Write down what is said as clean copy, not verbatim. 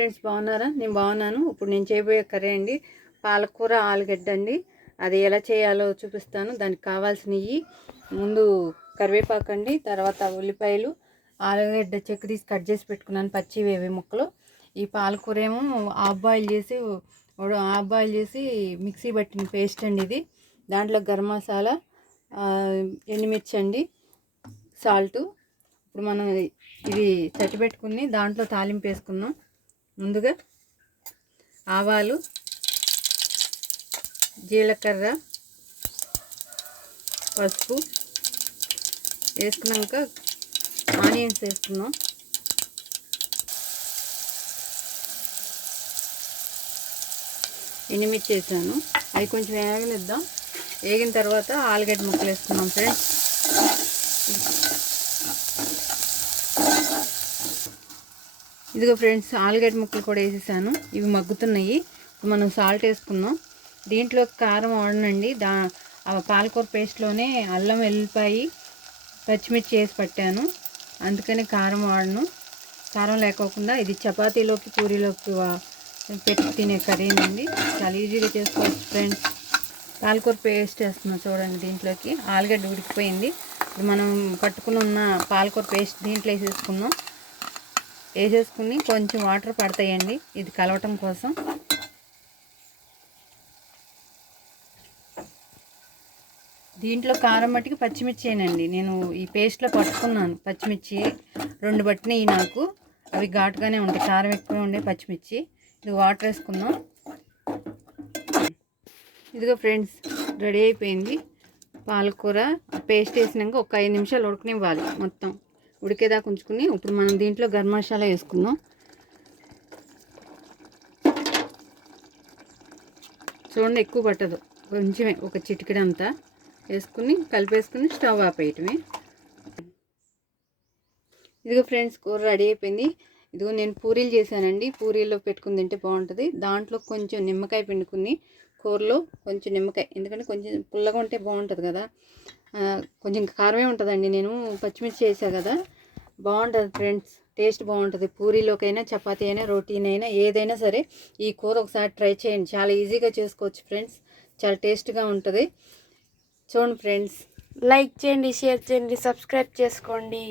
Friends, బాగున్నారా? నేను బాగున్నాను. ఇప్పుడు నేను చేయబోయే కర్రీ అండి పాలకూర ఆలుగడ్డ అండి. అది ఎలా చేయాలో చూపిస్తాను. దానికి కావాల్సినవి ముందు కరివేపాకు అండి, తర్వాత ఉల్లిపాయలు, ఆలుగడ్డ చెక్కు తీసి కట్ చేసి పెట్టుకున్నాను, పచ్చివేవి ముక్కలు. ఈ పాలకూర ఏమో హాఫ్ బాయిల్ చేసి మిక్సీ పట్టిన పేస్ట్ అండి ఇది. దాంట్లో గరం మసాలా, ఎండుమిర్చి అండి, సాల్టు. ఇప్పుడు మనం ఇది చట్టి పెట్టుకుని దాంట్లో తాలింపు వేసుకుందాం. ముందుగా ఆవాలు, జీలకర్ర, పసుపు వేసుకున్నాక ఆనియన్స్ వేసుకుందాం. ఎండుమిర్చి వేసాను, అవి కొంచెం వేగనిద్దాం. వేగిన తర్వాత ఆలుగడ్డ ముక్కలు వేసుకున్నాం ఫ్రెండ్స్. ఇదిగో ఫ్రెండ్స్, ఆలుగడ్డ ముక్కలు కూడా వేసేసాను, ఇవి మగ్గుతున్నాయి. ఇప్పుడు మనం సాల్ట్ వేసుకుందాం. దీంట్లో కారం వాడనండి, పాలకూర పేస్ట్లోనే అల్లం, వెల్లిపాయి, పచ్చిమిర్చి వేసి పట్టాను, అందుకని కారం వాడను. కారం లేకోకుండా ఇది చపాతీలోకి, పూరీలోకి పెట్టి తినే కర్రీనండి. చాలా ఈజీగా చేసుకోవచ్చు ఫ్రెండ్స్. పాలకూర పేస్ట్ వేస్తున్నాం చూడండి. దీంట్లోకి ఆలుగడ్డ ఉడికిపోయింది. ఇప్పుడు మనం పట్టుకుని ఉన్న పాలకూర పేస్ట్ దీంట్లో వేసేసుకుని కొంచెం వాటర్ పడతాయండి ఇది కలవటం కోసం. దీంట్లో కారం మట్టికి పచ్చిమిర్చేనండి, నేను ఈ పేస్ట్లో పట్టుకున్నాను. పచ్చిమిర్చి 2 పట్టినాయి నాకు, అవి ఘాటుగానే ఉంటాయి, కారం ఎక్కువ ఉండే పచ్చిమిర్చి. ఇది వాటర్ వేసుకుందాం. ఇదిగో ఫ్రెండ్స్, రెడీ అయిపోయింది పాలకూర. పేస్ట్ వేసినాక ఒక 5 నిమిషాలు ఉడకనివ్వాలి, మొత్తం ఉడికేదాకా ఉంచుకుని. ఇప్పుడు మనం దీంట్లో గరం మసాలా వేసుకుందాం. చూడండి, ఎక్కువ పట్టదు, కొంచెమే, ఒక చిటికెడంతా వేసుకుని కలిపేసుకుని స్టవ్ ఆపేయటమే. ఇదిగో ఫ్రెండ్స్, కూర రెడీ అయిపోయింది. ఇదిగో నేను పూరీలు చేశానండి, పూరీలో పెట్టుకుని తింటే బాగుంటుంది. దాంట్లో కొంచెం నిమ్మకాయ పిండుకుని, కూరలో కొంచెం నిమ్మకాయ, ఎందుకంటే కొంచెం పుల్లగా ఉంటే బాగుంటుంది కదా. కొంచెం కారమే ఉంటుందండి, నేను పచ్చిమిర్చి వేసా కదా, బాగుంటుంది ఫ్రెండ్స్, టేస్ట్ బాగుంటుంది. పూరీలోకైనా, చపాతీ అయినా, రోటీనైనా, ఏదైనా సరే ఈ కూర ఒకసారి ట్రై చేయండి. చాలా ఈజీగా చేసుకోవచ్చు ఫ్రెండ్స్, చాలా టేస్ట్గా ఉంటుంది. చూడండి ఫ్రెండ్స్, లైక్ చేయండి, షేర్ చేయండి, సబ్స్క్రైబ్ చేసుకోండి.